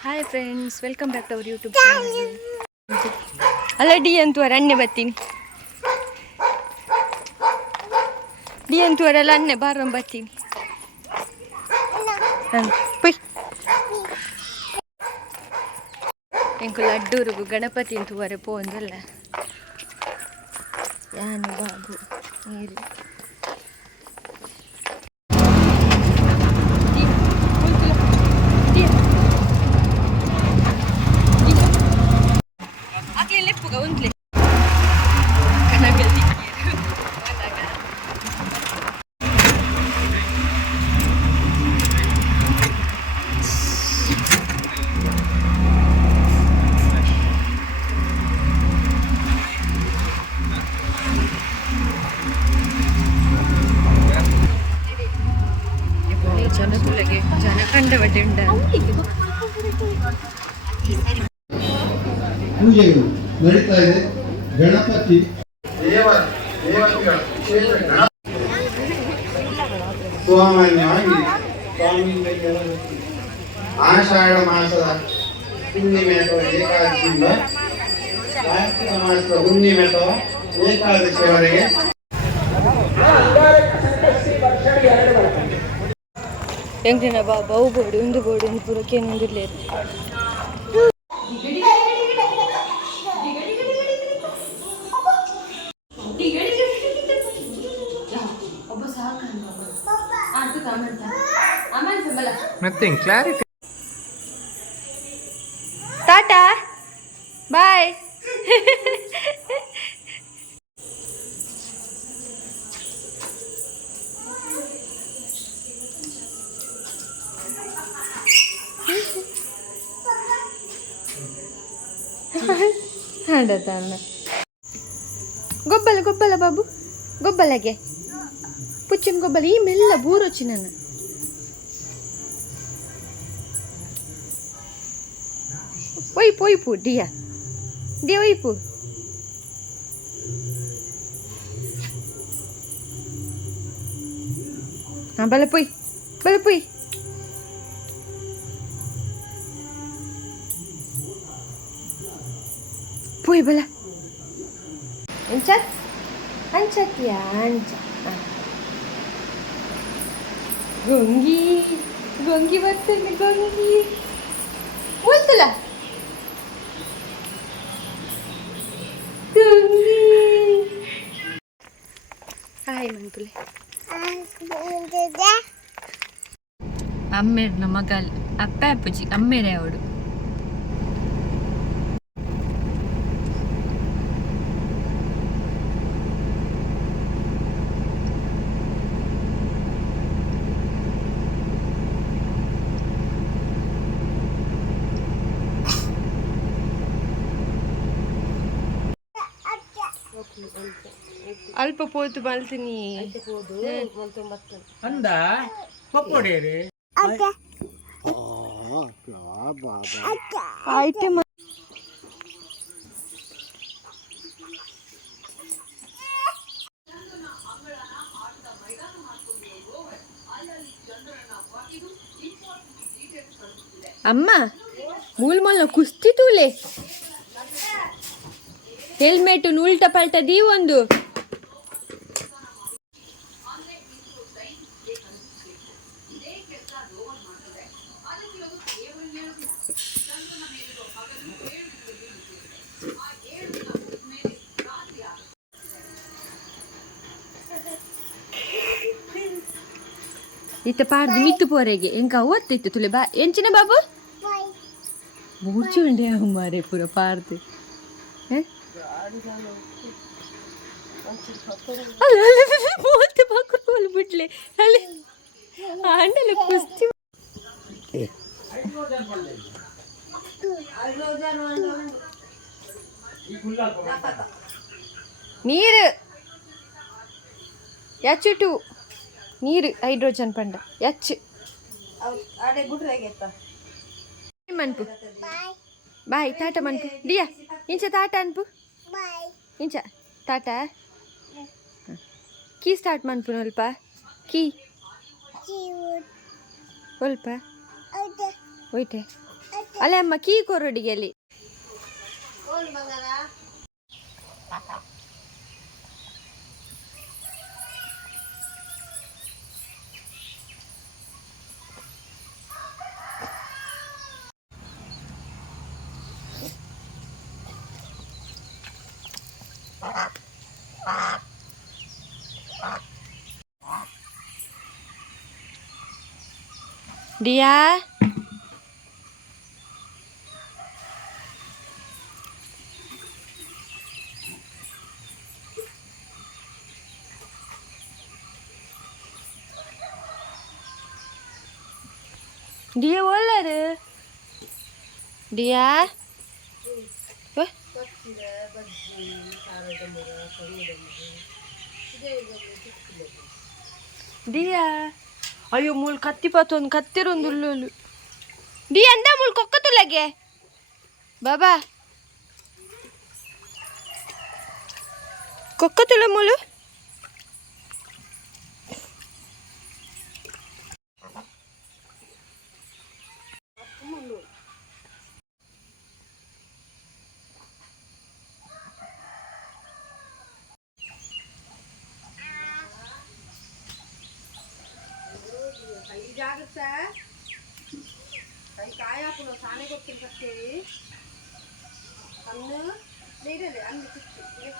Hi friends, welcome back to our YouTube channel. ಅಲ್ಲ ಡಿ ಅಂತುವರೆ ಅನ್ನೆ ಬರ್ತೀನಿ. ಡಿ ಅಂತುವರೆಲ್ಲ ಅನ್ನೆ ಬಾರ ಬರ್ತೀನಿ. ಪುಯ್ ಎಂಕು ಲಡ್ಡೂರುಗು ಗಣಪತಿ ಅಂತುವರೆ ಪೋಂದಲ್ಲ ಯಾನು ಬಾಬು ನೀರು ಒಂದ್ಲೆ ಕನಗದಿ ಜನಗಳಿಗೆ ಜನ ಕಂಡವಡ್ಡೆ ಉಂಡ ಪೂಜೆಗಳು ನಡೀತಾ ಇದೆ. ಗಣಪತಿ ಸಾಮಾನ್ಯವಾಗಿ ಆಷಾಢ ಮಾಸದ ಹುಣ್ಣಿಮೆ ಅಥವಾ ಏಕಾದಶಿಯಿಂದ ಕಾರ್ತಿಕ ಮಾಸದ ಹುಣ್ಣಿಮೆ ಅಥವಾ ಏಕಾದಶಿಯವರೆಗೆ ಎಂಗಿನ ಬಾಬಾ ಅವು ಬೋಡು ಒಂದು ಬೋಡು ಒಂದು ಪೂರಕ್ಕೆ ಒಂದಿರಲಿ ಟಾಟಾ ಬಾಯ್. ಗೊಬ್ಬಲ ಗೊಬ್ಬಲ ಬಾಬು ಗೊಬ್ಬಲಗೆ ಪುಚ್ಚನ್ ಗೊಬ್ಬಲ ಈ ಮೆಲ್ಲ ಬೂರೊಚ್ಚಿ ನನ್ನ ಒಯ್ಪು ಒಯ್ಪು ಡಿಯಾ ಡಿಯ ಒಯ್ಪು ಹಾ ಬಲ ಪೊಯ್ ಬಲ ಪೊಯ್ ಪೊಯ್ ಬಲ ಎಂಚ ಅಂಚತ್ಯಾ ಅಂಚ ಗೊಂಗಿ ಗೊಂಗಿ ಬರ್ತೇನೆ ಗೊಂಗಿ ಮುಲ್ತಲ ಗೊಂಗಿ ಹಾಯ್ ಮಂತುಲೆ ಅಮ್ಮೇರ್ನ ಮಗಲ್ ಅಪ್ಪ ಅಪ್ಪುಜಿ ಅಮ್ಮೇರೆ ಅವಡು ಅಲ್ಪ ಪೋತು ಬಲ್ತೀನಿ ಅಂದ ಪಪ್ಪೊಡೇರಿ ಐಟಮ್ ಅಮ್ಮ ಮೂಲ್ಮಲ್ಲ ಕುಸ್ತಿ ತೂಲೆ ಹೆಲ್ಮೆಟ್ ಉಲ್ಟ ಪಲ್ಟ ದೀವ್ ಒಂದು ಇತ್ತ ಪಾಡ್ದು ಮಿತ್ತು ಪೋರೆಗೆ ಎಂಕ ಒತ್ತಿತ್ತು ತುಲೆ ಬಾ ಎಂಚಿನ ಬಾಬು ಮೂರ್ಚು ಉಂಡೆ ಮಾರೆ ಪೂರ ಪಾರ್ದು ಮೂವತ್ತು ಬಾಕುಲ್ ಬಿಡ್ಲೆ ಅಲ್ಲಿ ಆಂಡಲ ಕುಸ್ತಿ ನೀರು ಯಚ್ಚುಟು ನೀರು ಹೈಡ್ರೋಜನ್ ಪಂಡ ಯಚ್ಚು ಮನ್ಪು ಬಾಯ್ ತಾಟ ಮನ್ಪು ಡಿಯಾ ಇಂಚ ತಾಟ ಅನ್ಪು ಇಂಚ ತಾಟ ಕೀ ಸ್ಟಾರ್ಟ್ ಮನ್ಪು ಅಲ್ಪ ಕೀ ಸ್ವಲ್ಪ ಹೋಯ್ತೆ अले अम्मा की कोरडी गेली दिया dia बोल रे dia dia ayo mul katti paton kattirun dullulu dia anda mul kokkatu lagi baba kokkatu la mulu जागृत काही काय आपण साने गोष्टी करते कन्नु लेडले अन्नी चित्ते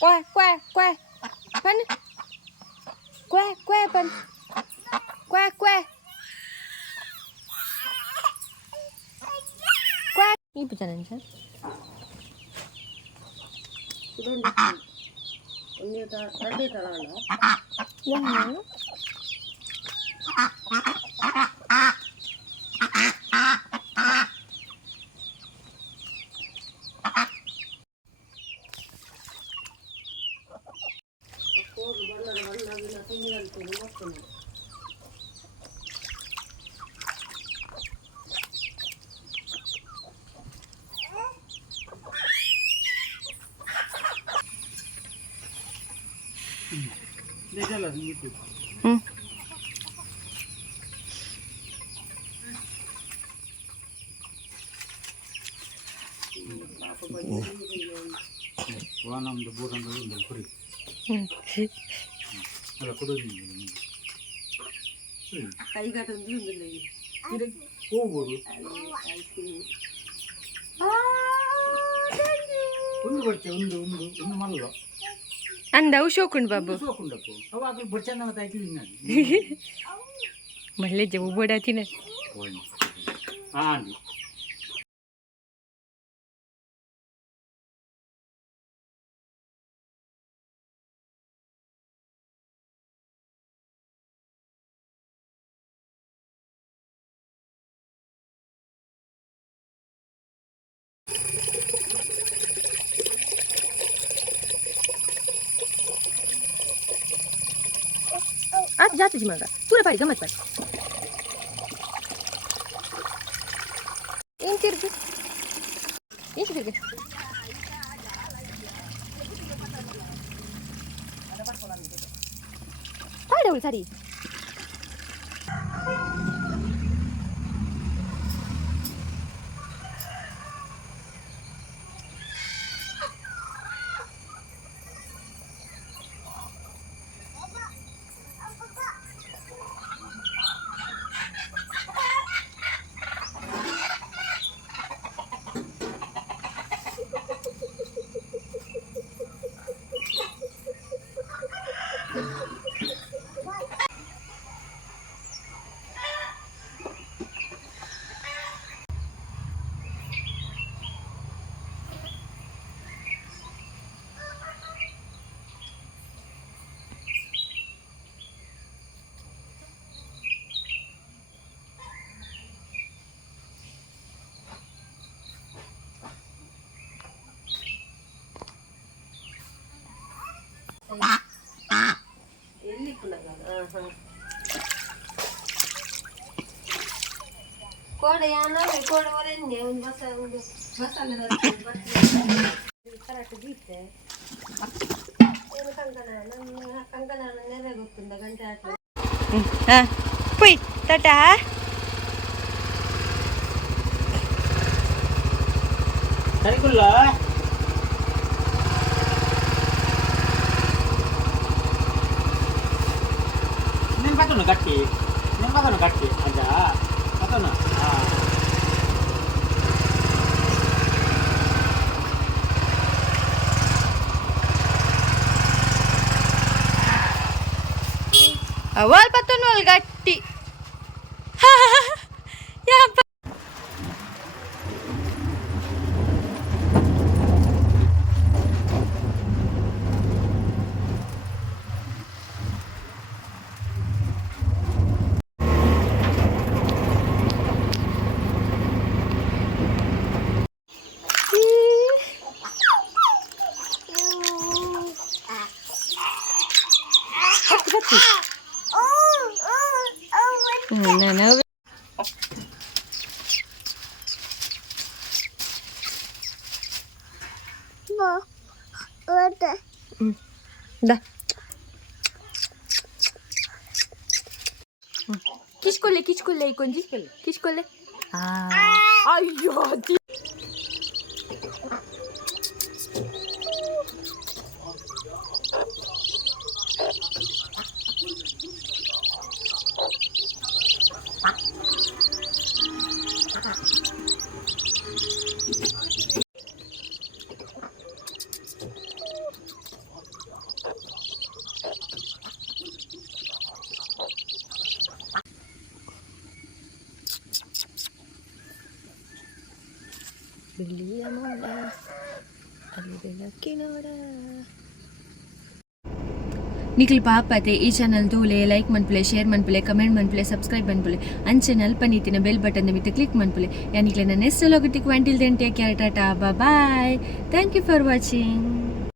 quay quay quay pan quay quay pan quay quay quay ini berjalan sah ini ada terlalu yang mana ವಾನಮ್ದು ಬೋರಂದು ಒಂದು ಕುರಿ ಅಲ್ಲ ಕುಡಿದು ಕೈಗಾಟೊಂದು ಹೋಗ್ಬೋದು ಒಂದು ಬರ್ತೆ ಒಂದು ಒಂದು ಒಂದು ಮಲ್ಲ ಅಂದ ಶೋಕುಂಡು ಬಾಬು ಸೋಕುಂಡಪ್ಪು ಅವಾಗ ಬರ್ಚಂದ ತಾಯ್ತು ಇನ್ನದು ಮಲ್ಲೆ ಜವು ಬೋಡಾತಿನ ಹಾಂ आज जाते मग तुला पाहिजे गमत पाहिजे ಏನ್ ತಿರ್ಗಿ ಏನ್ ತಿರ್ಗಿ ಪಾಡವಳು ಸರಿ ಕೋಡೆ ಯಾನಲ್ಲ ಕೋಡೆ ಒರೆನ್ನೆ ಒಂದು ಮಸಾಲೆ ಕರೆಕ್ಟ್ ಗೀತೆ ಏನು ಕಂಕಣ ನನ್ನ ಕಂಕಣ ನೆರೆ ಗೊತ್ತುಂಟ ಗಂಟೆ ಆಟ ಹಾಂ ಪುಯ್ ಟಾಟಾ ಸರಿಗುಲ್ಲ నేను పక్కన గట్టి అదా పక్కన awal patun wal gatti ya Nah, dah. Kichkolle ikonji. Kichkolle. Ayyo. Belia mola, ali belakki noda. Nikhil ಪಾಪತೆ ಈ ಚಾನಲ್ ತೂಲೆ ಲೈಕ್ ಮನ್ಪುಲೆ ಶೇರ್ ಮನ್ಪುಲೆ ಕಮೆಂಟ್ ಮನ್ಪುಲೆ ಸಬ್ಸ್ಕ್ರೈಬ್ ಮನ್ಪುಲೆ ಅಂಚೆ ಅಲ್ಪನೀತಿನ ಬೆಲ್ ಬಟನ್ ಮಿತ್ತ ಕ್ಲಿಕ್ ಮನ್ಪುಲೆ ಯಾನಿಕ್ಲೆ ನನ್ನ ಹೆಸರು ಲೋಗತಿಕ್ until then take care tata bye thank you for watching.